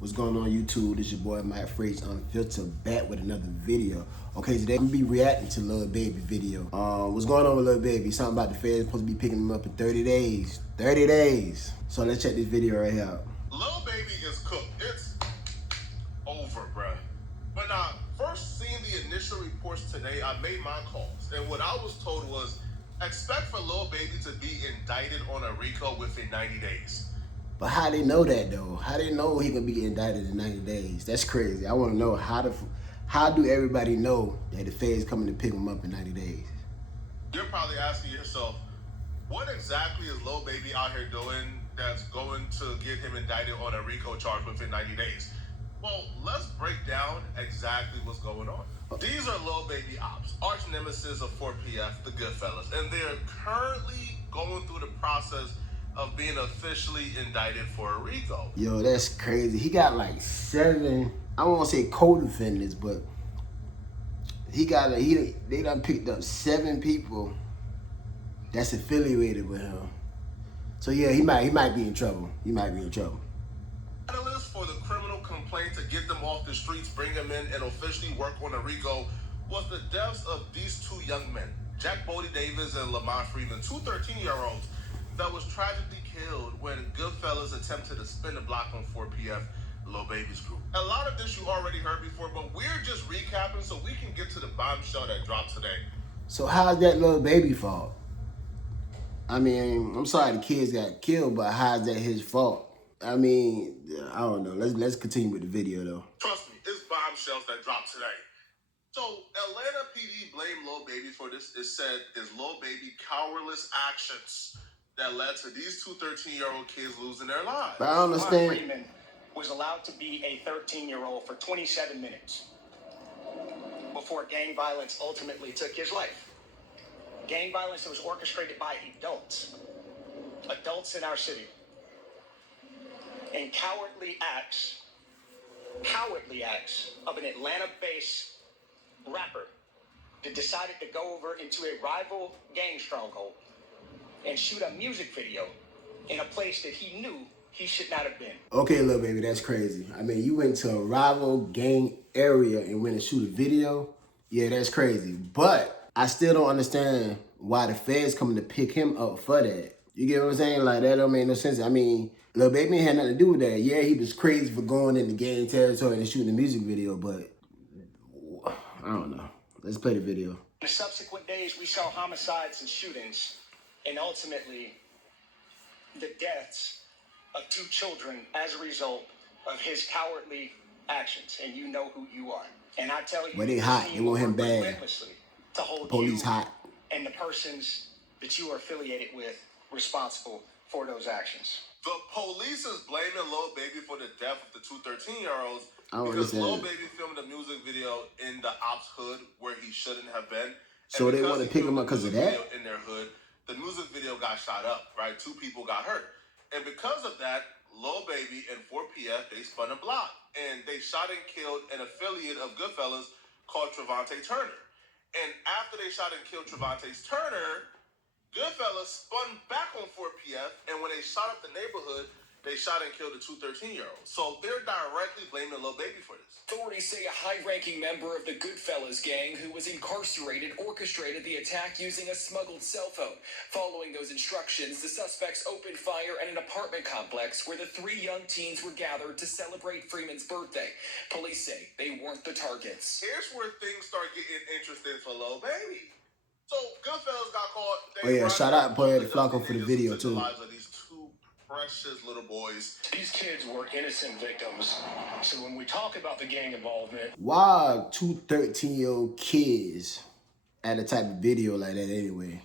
What's going on YouTube? This your boy Mike Frazier Unfiltered, back with another video. Okay, today I'm gonna be reacting to Lil Baby video. What's going on with Lil Baby? Something about the feds supposed to be picking him up in 30 days. 30 days. So let's check this video right here out. Lil Baby is cooked. It's over, bruh. But now, first seeing the initial reports today, I made my calls. And what I was told was, expect for Lil Baby to be indicted on a Rico within 90 days. But how they know that though? How they know he gonna be indicted in 90 days? That's crazy. I wanna know how do everybody know that the feds coming to pick him up in 90 days? You're probably asking yourself, what exactly is Lil Baby out here doing that's going to get him indicted on a Rico charge within 90 days? Well, let's break down exactly what's going on. These are Lil Baby ops, arch nemesis of 4PF, the Goodfellas, and they're currently going through the process of being officially indicted for a Rico. Yo, that's crazy. He got like 7, I won't say co-defendants, but they done picked up 7 people that's affiliated with him. So yeah, he might be in trouble. He might be in trouble. Catalyst for the criminal complaint to get them off the streets, bring them in, and officially work on a Rico was the deaths of these 2 young men, Jack Bodie Davis and Lamont Freeman, 2 13-year-olds that was tragically killed when Goodfellas attempted to spin the block on 4PF, Lil Baby's group. A lot of this you already heard before, but we're just recapping so we can get to the bombshell that dropped today. So how's that Lil Baby fault? I mean, I'm sorry the kids got killed, but how's that his fault? I mean, I don't know. Let's continue with the video though. Trust me, it's bombshells that dropped today. So Atlanta PD blamed Lil Baby for this. It said is Lil Baby cowardless actions that led to these 2 13-year-old kids losing their lives. But I don't understand. Freeman was allowed to be a 13-year-old for 27 minutes before gang violence ultimately took his life. Gang violence that was orchestrated by adults in our city. And cowardly acts of an Atlanta-based rapper that decided to go over into a rival gang stronghold and shoot a music video in a place that he knew he should not have been. Okay, Lil Baby, that's crazy. I mean, you went to a rival gang area and went to shoot a video. Yeah, that's crazy. But I still don't understand why the feds coming to pick him up for that. You get what I'm saying? Like, that don't make no sense. I mean, Lil Baby had nothing to do with that. Yeah, he was crazy for going into gang territory and shooting a music video, but I don't know. Let's play the video. In the subsequent days, we saw homicides and shootings, and ultimately the deaths of 2 children as a result of his cowardly actions. And you know who you are. And I tell you, but they hot. They want him bad. Relentlessly to hold police you hot and the persons that you are affiliated with responsible for those actions. The police is blaming Lil Baby for the death of the 2 13-year-olds because understand. Lil Baby filmed a music video in the ops hood where he shouldn't have been. So they want to pick him up because of that? In their hood, the music video got shot up, right? 2 people got hurt. And because of that, Lil Baby and 4PF, they spun a block. And they shot and killed an affiliate of Goodfellas called Trevante Turner. And after they shot and killed Trevante Turner, Goodfellas spun back on 4PF, and when they shot up the neighborhood, they shot and killed the 2 13-year-olds. So they're directly blaming Lil Baby for this. Authorities say a high-ranking member of the Goodfellas gang who was incarcerated orchestrated the attack using a smuggled cell phone. Following those instructions, the suspects opened fire at an apartment complex where the 3 young teens were gathered to celebrate Freeman's birthday. Police say they weren't the targets. Here's where things start getting interesting for Lil Baby. So Goodfellas got caught. Oh yeah, shout out Poeta Flacco for the video too. The lives of these 2 precious little boys. These kids were innocent victims. So when we talk about the gang involvement, why are 2 13-year-old kids at a type of video like that anyway?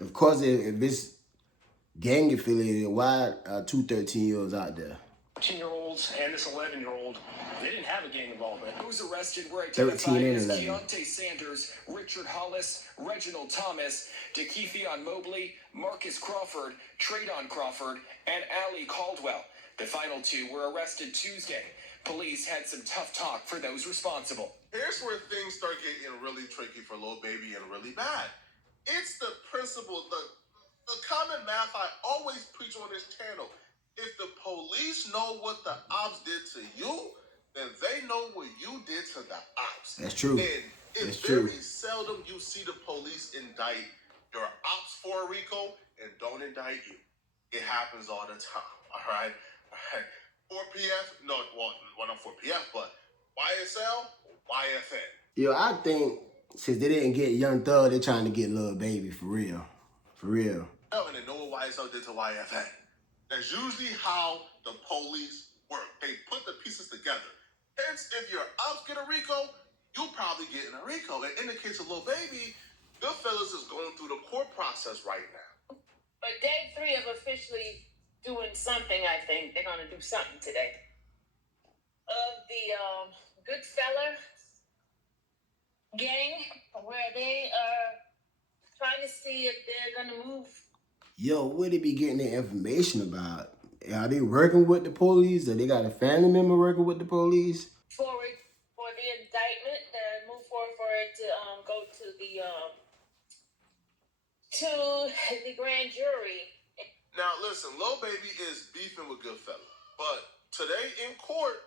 Of course, if it's gang affiliated, why are 2 13-year-olds out there? 13-year-olds and this 11-year-old, they didn't have a gang involvement. Those arrested were identified as 11. Deontay Sanders, Richard Hollis, Reginald Thomas, DeKeithion Mobley, Marcus Crawford, Tradon Crawford, and Ali Caldwell. The final 2 were arrested Tuesday. Police had some tough talk for those responsible. Here's where things start getting really tricky for Lil Baby and really bad. It's the principle, the common math I always preach on this channel. If the police know what the ops did to you, then they know what you did to the ops. That's true. And it's very seldom you see the police indict your ops for a Rico and don't indict you. It happens all the time. All right. 4PF, no, well, not 4PF, but YSL, YFN. Yo, I think since they didn't get Young Thug, they're trying to get Lil Baby for real. For real. And they know what YSL did to YFN. That's usually how the police work. They put the pieces together. Hence, if your ops get a Rico, you'll probably get a Rico. And in the case of Lil Baby, Goodfellas is going through the court process right now. But day 3 of officially doing something, I think. They're going to do something today. Of the Goodfellas gang, where they are trying to see if they're going to move. Yo, where they be getting their information about? Are they working with the police? Or they got a family member working with the police? Forward for the indictment, move forward for it to go to the grand jury. Now, listen, Lil Baby is beefing with Goodfellas, but today in court,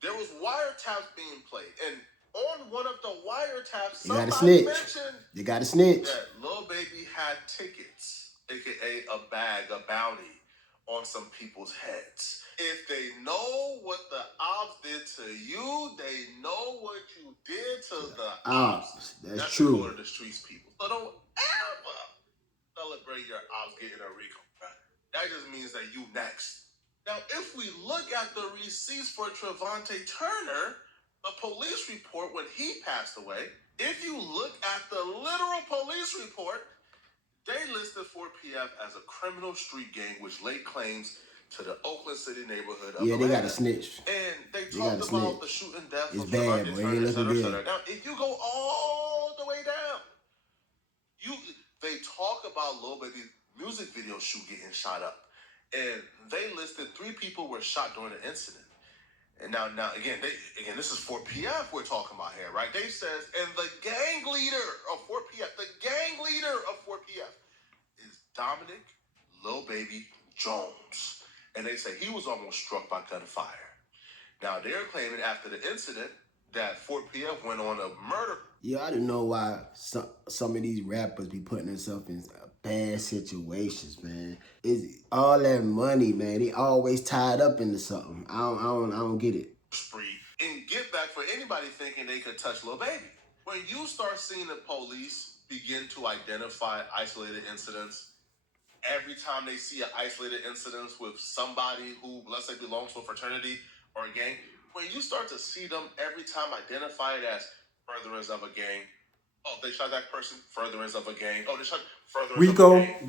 there was wiretaps being played, and on one of the wiretaps, somebody mentioned they got a snitch that Lil Baby had tickets, aka a bag, a bounty, on some people's heads. If they know what the ops did to you, they know what you did to the ops. That's true. The code of the streets, people. So don't ever celebrate your ops getting a Rico. That just means that you next. Now, if we look at the receipts for Trevante Turner, the police report when he passed away, if you look at the literal police report, they listed 4PF as a criminal street gang which laid claims to the Oakland City neighborhood of they Atlanta. got a snitch. And they talked about the shooting death it's of bad, Trevante boy. Turner, et cetera, et cetera. Good. Now, if you go all the way down, they talk about Lil Baby's music video shoot getting shot up. And they listed 3 people were shot during the incident. And now again, this is 4PF we're talking about here, right? They says, and the gang leader of 4PF is Dominic Lil Baby Jones. And they say he was almost struck by gunfire. Now they're claiming after the incident that 4PF went on a murder. Yeah, I don't know why some of these rappers be putting themselves in bad situations, man. It's all that money, man. They always tied up into something. I don't get it. Spree and get back for anybody thinking they could touch Lil Baby. When you start seeing the police begin to identify isolated incidents, every time they see an isolated incident with somebody who, let's say, belongs to a fraternity or a gang, when you start to see them every time identified as furtherance of a gang, oh, they shot that person, furtherance of a gang. Oh, they shot furtherance of a gang.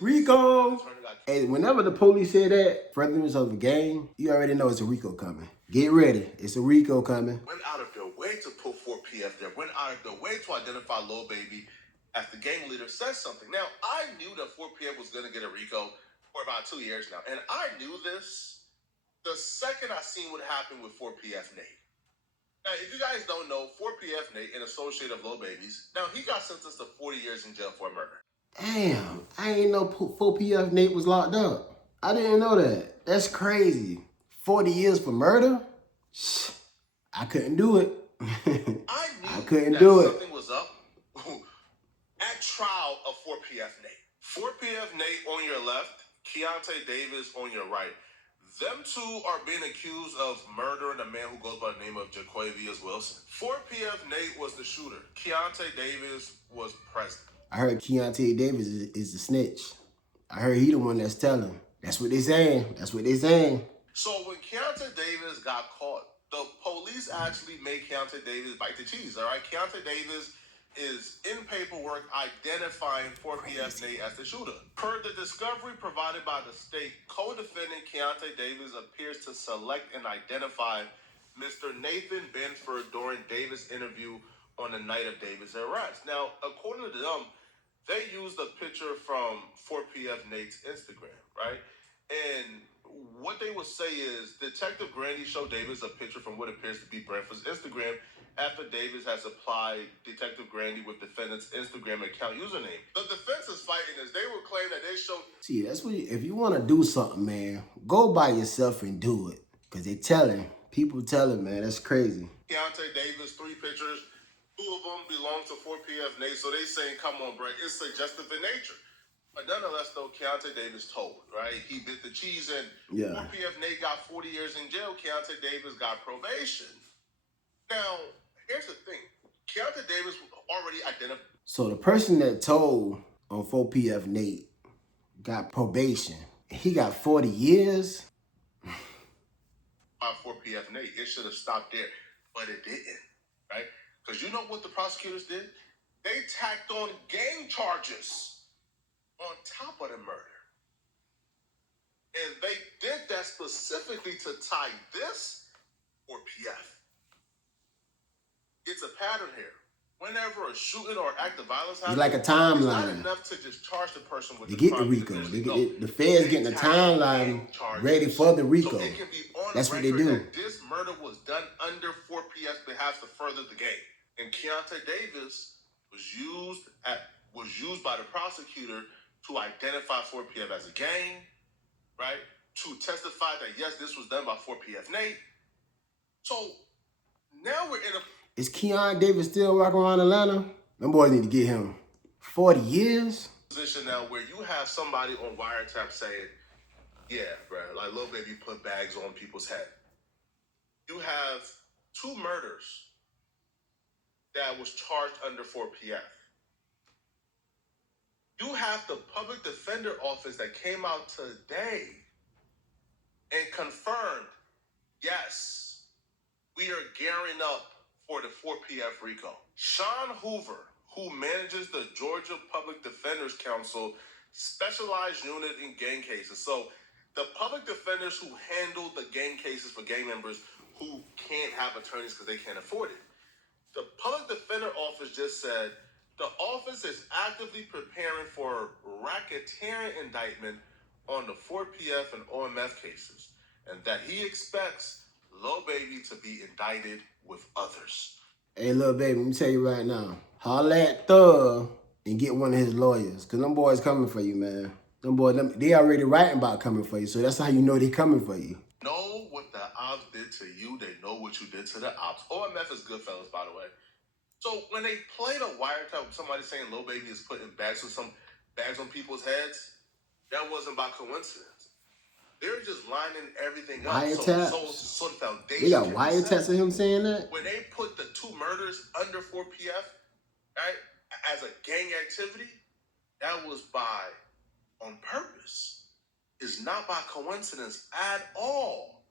Rico. And whenever the police say that, furtherance of a gang, you already know it's a Rico coming. Get ready. It's a Rico coming. Went out of their way to put 4PF there. Went out of their way to identify Lil Baby as the gang leader says something. Now, I knew that 4PF was going to get a Rico for about 2 years now. And I knew this the second I seen what happened with 4PF Nate. Now, if you guys don't know, 4PF Nate, an associate of Lil Baby's, now he got sentenced to 40 years in jail for murder. Damn, I ain't know 4PF Nate was locked up. I didn't know that. That's crazy. 40 years for murder? I couldn't do it. I couldn't do it. Something was up at trial of 4PF Nate. 4PF Nate on your left, Keontae Davis on your right. Them 2 are being accused of murdering a man who goes by the name of Jaquavius Wilson. 4PF Nate was the shooter. Keontae Davis was present. I heard Keontae Davis is the snitch. I heard he the one that's telling. That's what they saying. So when Keontae Davis got caught, the police actually made Keontae Davis bite the cheese, all right? Keontae Davis is in paperwork identifying 4PF Nate as the shooter. Per the discovery provided by the state, co-defendant Keontae Davis appears to select and identify Mr. Nathan Benford during Davis' interview on the night of Davis' arrest. Now, according to them, they used a picture from 4PF Nate's Instagram, right? And what they would say is Detective Grandy showed Davis a picture from what appears to be Brentford's Instagram after Davis has supplied Detective Grandy with defendant's Instagram account username. The defense is fighting this. They will claim that they showed... See, that's what if you want to do something, man, go by yourself and do it. Because they telling, people telling, man, that's crazy. Keontae Davis, 3 pictures. 2 of them belong to 4PF Nate, so they saying, come on, bro, it's suggestive in nature. But nonetheless, though, Keontae Davis told, right? He bit the cheese, and 4PF Nate got 40 years in jail. Keontae Davis got probation. Now, here's the thing. Keontae Davis already identified. So the person that told on 4PF Nate got probation. He got 40 years? 4PF Nate. It should have stopped there, but it didn't, right? Because you know what the prosecutors did? They tacked on gang charges on top of the murder. And they did that specifically to tie this or PF. It's a pattern here. Whenever a shooting or act of violence happens, it's like a it's not timeline. enough to just charge the person with They the get the crime. Rico. The feds getting the timeline ready for the Rico. So it can be on That's what they record do. that this murder was done under 4PF's behalf to further the game. And Keontae Davis was used by the prosecutor to identify 4PF as a gang, right? To testify that, yes, this was done by 4PF Nate. So now we're in a... Is Keon Davis still rocking around Atlanta? Them boys need to get him 40 years. Position now where you have somebody on wiretap saying, yeah, bro, like Lil Baby put bags on people's head. You have 2 murders that was charged under 4PF. You have the public defender office that came out today and confirmed, yes, we are gearing up for the 4PF Rico. Sean Hoover, who manages the Georgia Public Defenders Council specialized unit in gang cases. So the public defenders who handle the gang cases for gang members who can't have attorneys because they can't afford it. The public defender office just said the office is actively preparing for racketeering indictment on the 4PF and OMF cases, and that he expects Lil Baby to be indicted with others. Hey, Lil Baby, let me tell you right now. Holla at Thug and get one of his lawyers. Because them boys coming for you, man. Them boys, they already writing about coming for you. So that's how you know they coming for you. Know what the ops did to you. They know what you did to the ops. OMF is Goodfellas, by the way. So when they played a wiretap with somebody saying Lil Baby is putting bags on people's heads, that wasn't by coincidence. They're just lining everything up. Wiretaps? So the foundation. They got wiretaps of him saying that? When they put the 2 murders under 4PF, right, as a gang activity, that was on purpose. It's not by coincidence at all.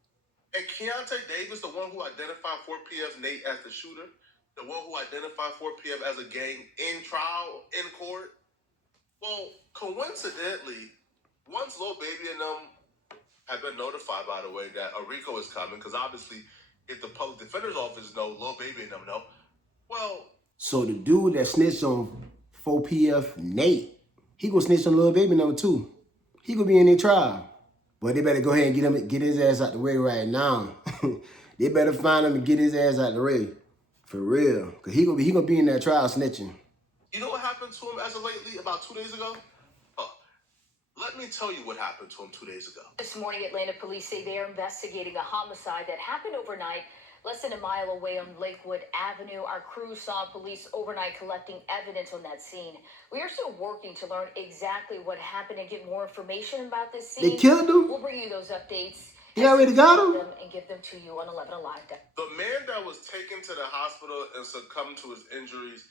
And Keontae Davis, the one who identified 4PF Nate as the shooter, the one who identified 4PF as a gang in trial, in court, well, coincidentally, once Lil Baby and them have been notified, by the way, that a Rico is coming, because obviously, if the public defender's office know, Lil Baby and them know, well... So the dude that snitched on 4PF Nate, he gonna snitch on Lil Baby number 2. He gonna be in their trial. But they better go ahead and get his ass out the way right now. They better find him and get his ass out the way. For real. Because he gonna be in that trial snitching. You know what happened to him as of lately, about 2 days ago? Let me tell you what happened to him 2 days ago. This morning, Atlanta police say they are investigating a homicide that happened overnight, less than a mile away on Lakewood Avenue. Our crew saw police overnight collecting evidence on that scene. We are still working to learn exactly what happened and get more information about this scene. They killed him? We'll bring you those updates. They already got him? And give them to you on 11 Alive. The man that was taken to the hospital and succumbed to his injuries,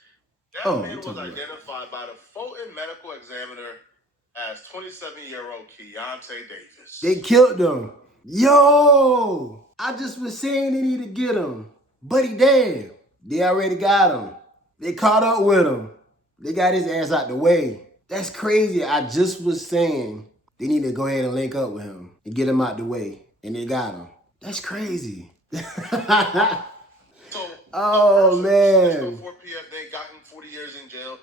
that man was identified by the Fulton medical examiner as 27-year-old Keontae Davis. They killed him. Yo! I just was saying they need to get him. But he dead. They already got him. They caught up with him. They got his ass out the way. That's crazy. I just was saying they need to go ahead and link up with him and get him out the way. And they got him. That's crazy. Oh, man. 4PF, they got him 40 years in jail.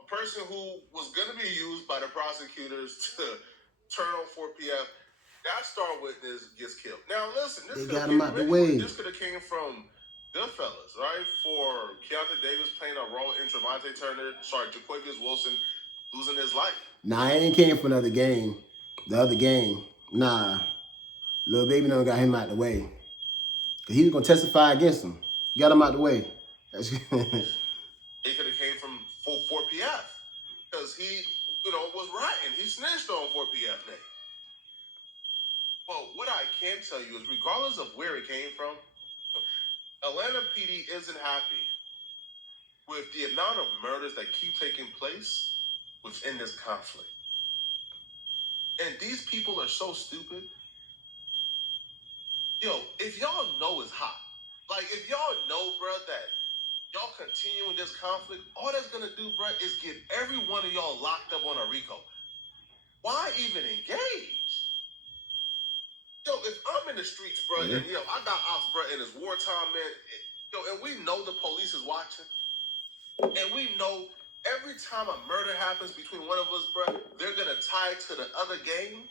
A person who was going to be used by the prosecutors to turn on 4PF That star witness gets killed. Now listen, They got him out the way. This could have came from Goodfellas, right? For Keontae Davis playing a role in Jaquavius Wilson losing his life. Nah, I ain't came from another game. The other game, nah. Lil Baby done got him out the way. Cause he was gonna testify against him. Got him out the way. That's It could have came from 4PF. Because he, was ratting. He snitched on 4PF name. Well, what I can tell you is regardless of where it came from, Atlanta PD isn't happy with the amount of murders that keep taking place within this conflict. And these people are so stupid. Yo, if y'all know it's hot, like if y'all know, bro, that y'all continuing this conflict, all that's gonna do, bro, is get every one of y'all locked up on a Rico. Why even engage? Yo, if I'm in the streets, bro, and I got ops, bro, and it's wartime, man. And we know the police is watching, and we know every time a murder happens between one of us, bro, they're gonna tie it to the other gang.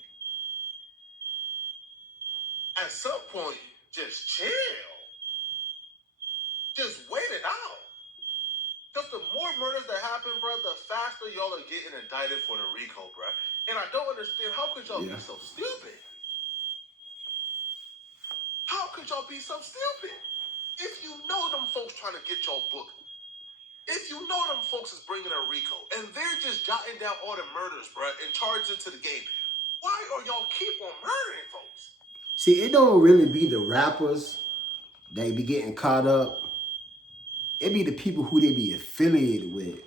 At some point, just chill. Just wait it out. Because the more murders that happen, bro, the faster y'all are getting indicted for the Rico, bro. And I don't understand, how could y'all be so stupid? How could y'all be so stupid? If you know them folks trying to get y'all booked, if you know them folks is bringing a Rico, and they're just jotting down all the murders, bro, and charging to the game, why are y'all keep on murdering folks? See, it don't really be the rappers that be getting caught up. It be the people who they be affiliated with.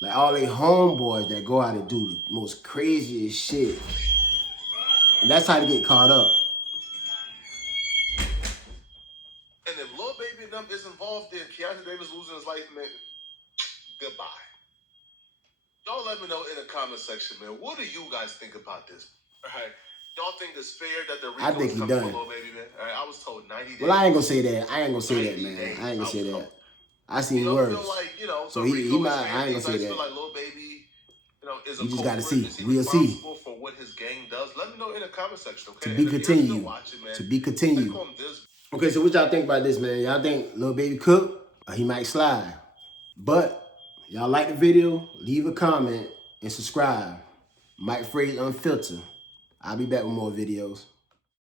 Like all they homeboys that go out and do the most craziest shit. And that's how they get caught up. And if Lil Baby and them is involved in Keontae Davis losing his life, man, goodbye. Y'all let me know in the comment section, man. What do you guys think about this? All right. Y'all think it's fair that the Rico is coming for Lil Baby, man? All right. I was told 90 days. Well, I ain't gonna say that. I ain't gonna say that, man. I ain't gonna say that. I seen worse. Feel like, so he might. I ain't gonna say that. Feel like Lil Baby, is you just gotta see. Is he we'll see. For what his gang does? Let me know in the comment section, okay? To be continued. To be continued. Okay, so what y'all think about this, man? Y'all think Lil Baby cook or he might slide? But y'all like the video, leave a comment and subscribe. Mike Phrase Unfiltered. I'll be back with more videos.